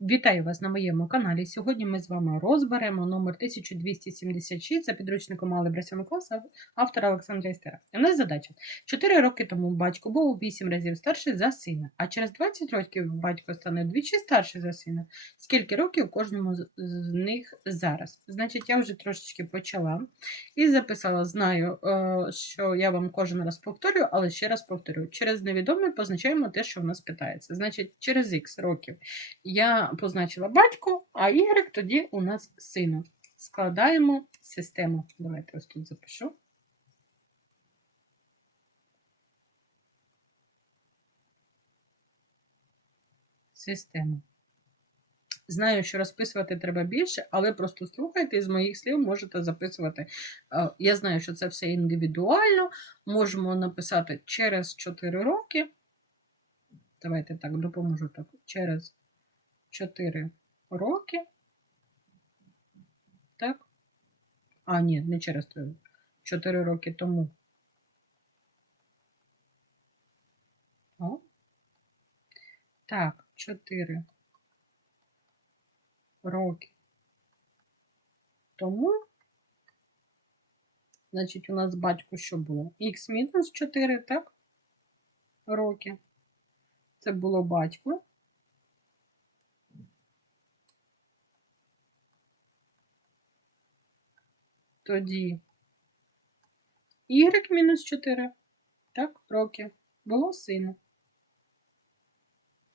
Вітаю вас на моєму каналі. Сьогодні ми з вами розберемо номер 1276 за підручником 7 класу автора Олександра Істера. У нас задача. 4 роки тому батько був 8 разів старший за сина, а через 20 років батько стане вдвічі старший за сина. Скільки років кожному з- них зараз? Значить, я вже трошечки почала і записала. Знаю, е, що я вам кожен раз повторюю, але ще раз повторю. Через невідомий позначаємо те, що в нас питається. Значить, через х років я позначила батько, а Y тоді у нас сину. Складаємо систему. Давайте ось тут запишу. Систему. Знаю, що розписувати треба більше, але просто слухайте і з моїх слів можете записувати. Е, Я знаю, що це все індивідуально. Можемо написати через 4 роки. Давайте так, допоможу так. Через 4 роки. Так? А, ні, не через 3. 4 роки тому. О. Так, 4 роки тому. Значить, у нас батько що було? Х мінус 4, так? Роки. Це було батько. Тоді y мінус 4, так, роки. Було сину.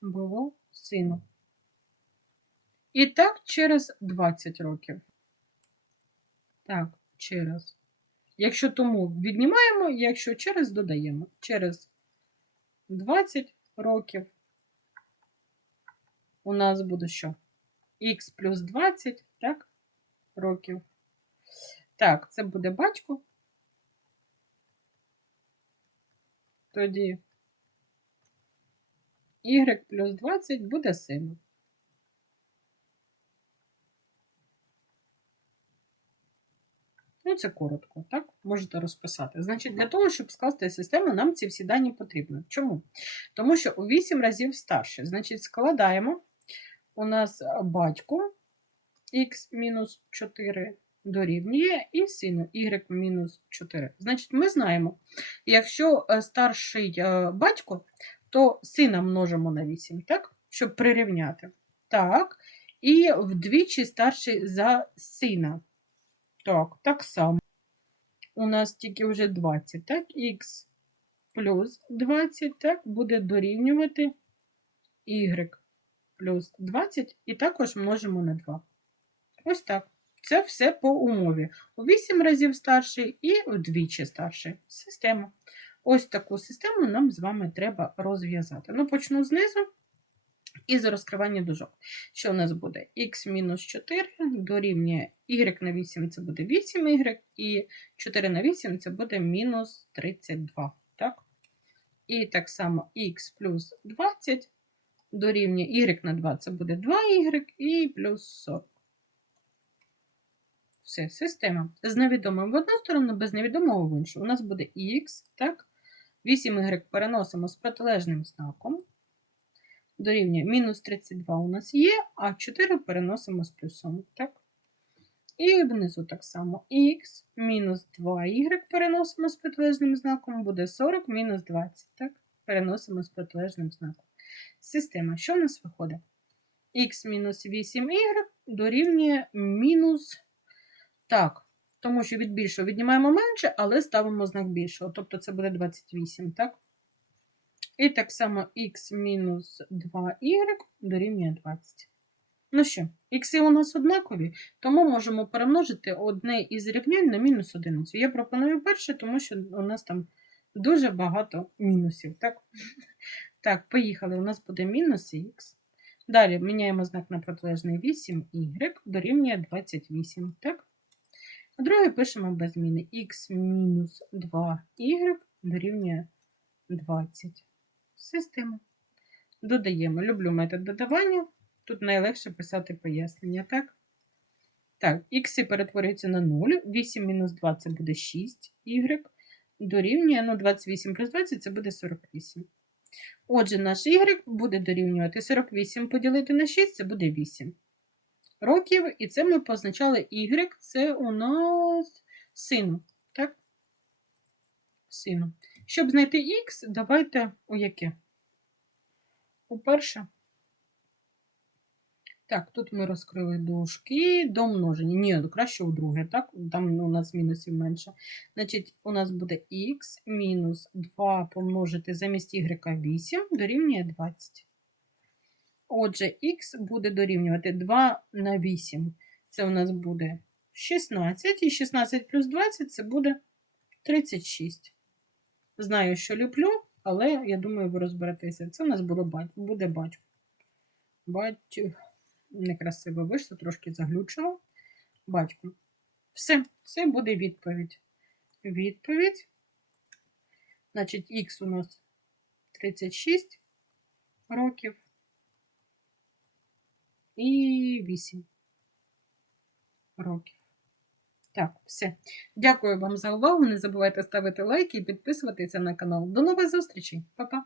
Було сину. І так через 20 років. Так, через. Якщо тому віднімаємо, якщо через додаємо. Через 20 років у нас буде що? Х плюс 20, так, років. Так, це буде батько. Тоді y плюс 20 буде сину. Ну, це коротко, так? Можете розписати. Значить, для того, щоб скласти систему, нам ці всі дані потрібні. Чому? Тому що у 8 разів старше. Значить, складаємо. У нас батько х мінус 4 дорівнює і сину y мінус 4. Значить, ми знаємо, якщо е, старший е, батько, то сина множимо на 8, так? Щоб прирівняти. Так. І вдвічі старший за сина. Так, так само. У нас тільки вже 20, так? Х плюс 20, так, буде дорівнювати y плюс 20, і також множимо на 2. Ось так. Це все по умові. У 8 разів старший і вдвічі старший. Система. Ось таку систему нам з вами треба розв'язати. Ну, почну знизу. І за розкривання дужок. Що у нас буде? х мінус 4 дорівнює y на 8 це буде 8y, і 4 на 8 це буде мінус 32. Так? І так само х плюс 20 дорівнює y на 2 це буде 2y і плюс 40. Все, система. З невідомим в одну сторону, без невідомого в іншу. У нас буде х, так? 8y переносимо з протилежним знаком дорівнює мінус 32 у нас є, а 4 переносимо з плюсом. так? І внизу так само х мінус 2y переносимо з протилежним знаком, буде 40 мінус 20. так? Переносимо з протилежним знаком. Система. Що в нас виходить? х мінус 8y дорівнює мінус. Так, тому що від більшого віднімаємо менше, але ставимо знак більшого. Тобто це буде 28, так? І так само х мінус 2y дорівнює 20. Ну що, х у нас однакові, тому можемо перемножити одне із рівнянь на мінус 11. Я пропоную перше, тому що у нас там дуже багато мінусів. Так, так поїхали. У нас буде мінус х. Далі міняємо знак на протилежний 8y дорівнює 28. Так? Друге пишемо без зміни х мінус 2y дорівнює 20 систему. Додаємо. Люблю метод додавання. Тут найлегше писати пояснення, так? Так, х перетворюється на 0. 8 мінус 2 це буде 6 y. Дорівнює, ну, 28 плюс 20 це буде 48. Отже, наш y буде дорівнювати 48 поділити на 6, це буде 8 років. І це ми позначали y, це у нас сину. Так? Сину. Щоб знайти x, давайте у яке? У перше. Так, тут ми розкрили дужки до множення. Ні, ну, краще у друге, так? Там у нас мінусів менше. Значить, у нас буде х мінус 2 помножити замість y 8 дорівнює 20. Отже, х буде дорівнювати 2 на 8. Це у нас буде 16, і 16 плюс 20 це буде 36. Знаю, що люблю, але я думаю, ви розберетеся. Це у нас батько. Буде батько. Батько. Некрасиво вийшло, трошки заглючило. Батько. Все, це буде відповідь. Відповідь. Значить, х у нас 36 років і 8 років. Так, все. Дякую вам за увагу. Не забувайте ставити лайки і підписуватися на канал. До нових зустрічей. Па-па!